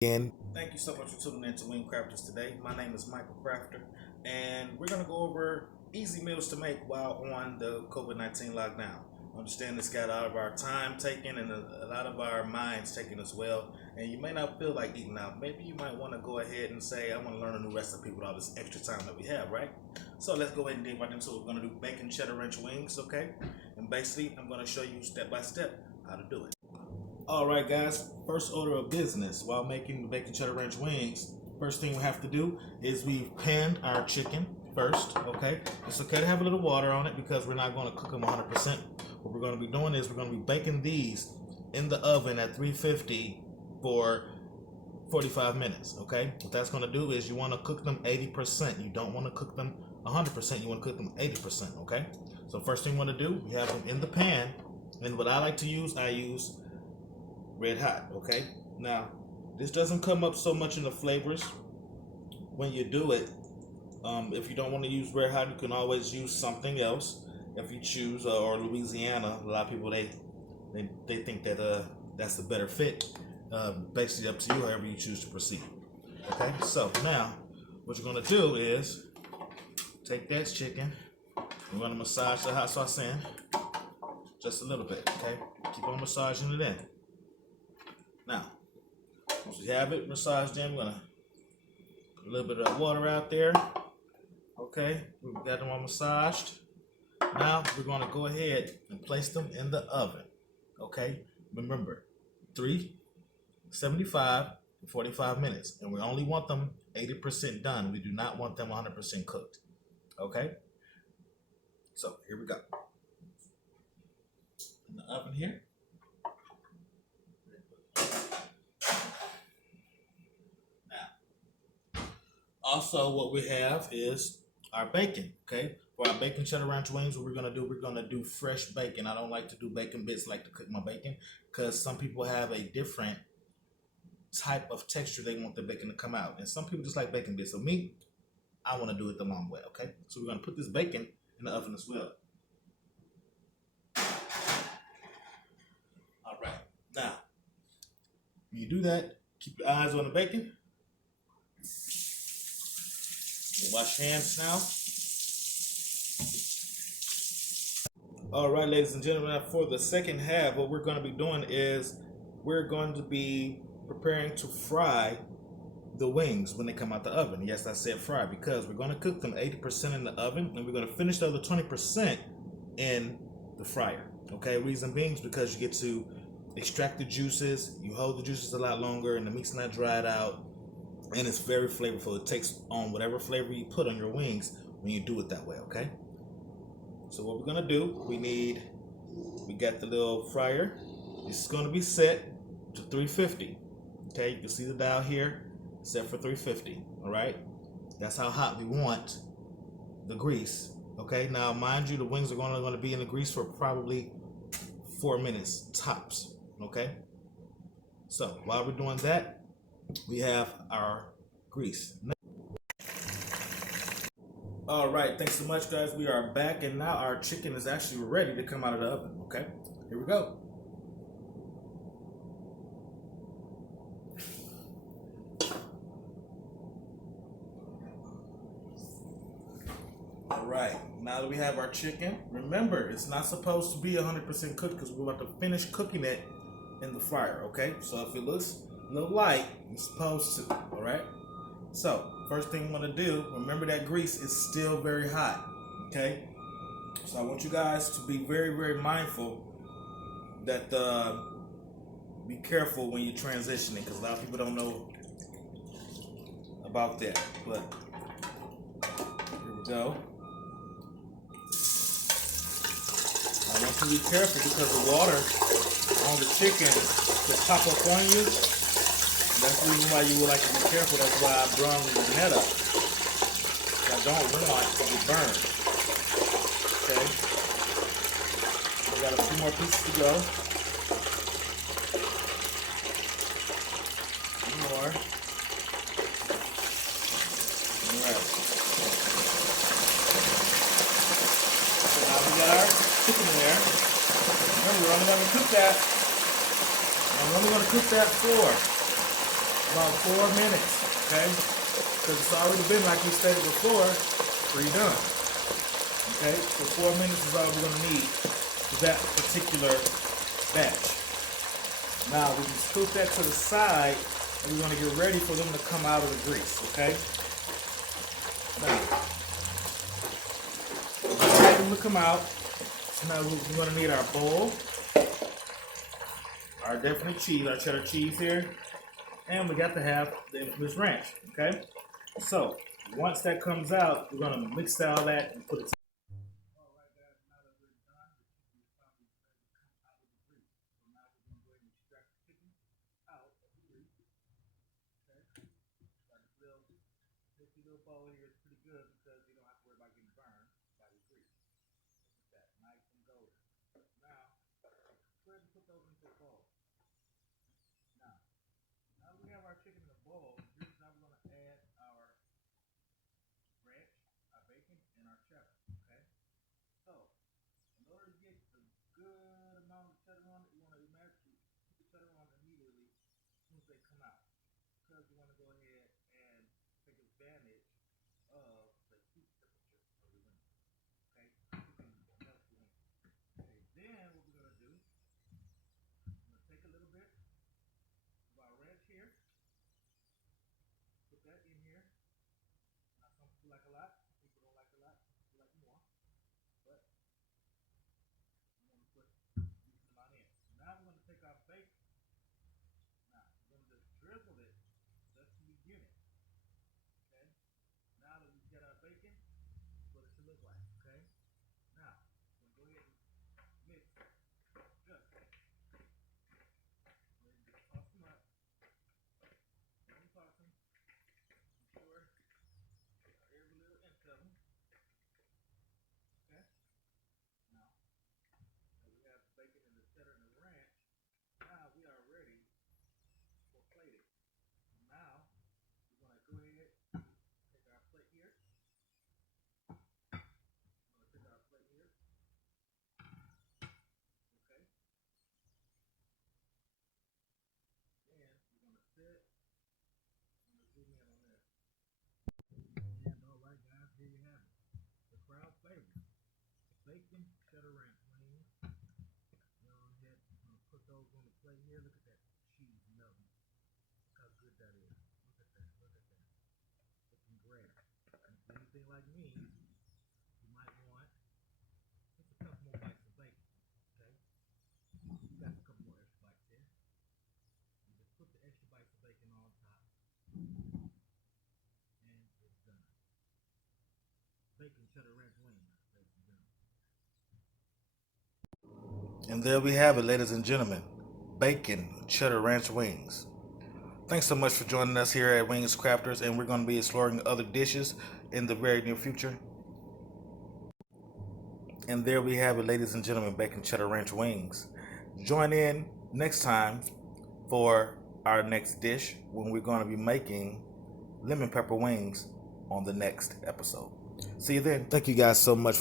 Again. Thank you so much for tuning in to WingCrafters today. My name is Michael Crafter, and we're going to go over easy meals to make while on the COVID-19 lockdown. Understand this got a lot of our time taken and a lot of our minds taken as well. And you may not feel like eating out. Maybe you might want to go ahead and say, I want to learn a new recipe with all this extra time that we have, right? So let's go ahead and dig right into it. We're going to do bacon cheddar ranch wings, okay? And basically, I'm going to show you step by step how to do it. Alright guys, first order of business while making the bacon cheddar ranch wings, first thing we have to do is we've panned our chicken first, okay? It's okay to have a little water on it because we're not going to cook them 100%. What we're going to be doing is we're going to be baking these in the oven at 350 for 45 minutes, okay? What that's going to do is you want to cook them 80%. You don't want to cook them 100%. You want to cook them 80%, okay? So first thing we want to do, we have them in the pan, and what I like to use, I use red hot, okay? Now, this doesn't come up so much in the flavors when you do it. If you don't want to use red hot, you can always use something else. If you choose, or Louisiana, a lot of people they think that that's a better fit. Basically up to you, however you choose to proceed. Okay, so now what you're gonna do is take that chicken. We're gonna massage the hot sauce in just a little bit. Okay, keep on massaging it in. Now, once we have it massaged in, we're gonna put a little bit of that water out there. Okay, we've got them all massaged. Now we're gonna go ahead and place them in the oven. Okay, remember, 375 to 45 minutes, and we only want them 80% done. We do not want them 100% cooked. Okay, so here we go. In the oven here. Also, what we have is our bacon, okay? For our bacon cheddar ranch wings, what we're gonna do fresh bacon. I don't like to do bacon bits, I like to cook my bacon, because some people have a different type of texture they want the bacon to come out. And some people just like bacon bits. So me, I wanna do it the long way, okay? So we're gonna put this bacon in the oven as well. All right, now, when you do that, keep your eyes on the bacon. Wash hands now. All right, ladies and gentlemen, for the second half, what we're going to be doing is we're going to be preparing to fry the wings when they come out the oven. Yes, I said fry because we're going to cook them 80% in the oven, and we're going to finish the other 20% in the fryer. Okay, reason being is because you get to extract the juices, you hold the juices a lot longer, and the meat's not dried out. And it's very flavorful. It takes on whatever flavor you put on your wings when you do it that way, okay? So what we're gonna do, we got the little fryer. This is gonna be set to 350. Okay, you can see the dial here, set for 350, all right? That's how hot we want the grease, okay? Now, mind you, the wings are gonna be in the grease for probably 4 minutes tops, okay? So while we're doing that, we have our grease. All right, thanks so much, guys. We are back, and now our chicken is actually ready to come out of the oven. Okay, here we go. All right, now that we have our chicken, remember, it's not supposed to be 100% cooked because we're about to finish cooking it in the fryer, okay? So if it looks a little light, it's supposed to, all right? So first thing I'm gonna do, remember that grease is still very hot, okay? So I want you guys to be very, very mindful that be careful when you're transitioning, because a lot of people don't know about that. But here we go. I want you to be careful because the water on the chicken could pop up on you. That's the reason why you would like to be careful. That's why I brung the net up. I don't want to be burned. Okay. We got a few more pieces to go. A few more. All right. So now we got our chicken in there. Remember, we're only going to cook that. I'm only going to cook that for about 4 minutes, okay? Because it's already been, like we stated before, pre-done. Okay, so 4 minutes is all we're gonna need for that particular batch. Now we can scoop that to the side, and we're gonna get ready for them to come out of the grease. Okay. Now, let them to come out. So now we're gonna need our bowl, our definite cheese, our cheddar cheese here, and we got to have the infamous ranch. Okay. So once that comes out, we're gonna mix all that and put it. Little bowl here is pretty good because you don't have to worry about getting burned by the grease. Look at that, nice and golden. Now, go ahead and put those into a bowl. Now that we have our chicken in a bowl, here's now we're going to add our ranch, our bacon, and our cheddar. Okay. So, in order to get a good amount of cheddar on it, you want to imagine put the cheddar on immediately as soon as they come out, because you want to go ahead and take advantage of the heat temperature of the wing. Okay, melt the wing. Okay, then what we're gonna do, we're gonna take a little bit of our ranch here, put that in here. Now some people like a lot, some people don't like a lot, some people like more, but I'm gonna put a decent amount in. Now we're gonna take our bacon. Now we're gonna just drizzle it just to begin it. Okay. Now that we've got our bacon, what it should look like. Okay. Now we're gonna go ahead and mix it. Just toss them up. Let them toss them. Be sure every little inch of them. Okay. Now that we have the bacon and the cheddar and the ranch, now we are ready for plating. Now we're gonna go ahead. Take our plate here. I'm gonna take our plate here. Okay. And we're gonna sit. I'm gonna zoom in on this. And all right, guys, here you have it. The crowd favorite, bacon cheddar ranch wings. Go ahead, I'm gonna put those on the plate here. Look at that cheese melting. Look how good that is. Look at that. Look at that. Looking great. And if you're anything like me, you might want just a couple more bites of bacon. Okay? You got a couple more extra bites there. You just put the extra bites of bacon on top, and it's done. Bacon cheddar ranch wings, ladies and gentlemen. And there we have it, ladies and gentlemen. Bacon cheddar ranch wings. Thanks so much for joining us here at WingCrafters, and we're going to be exploring other dishes in the very near future. And there we have it, ladies and gentlemen, bacon cheddar ranch wings. Join in next time for our next dish when we're going to be making lemon pepper wings on the next episode. See you then. Thank you guys so much.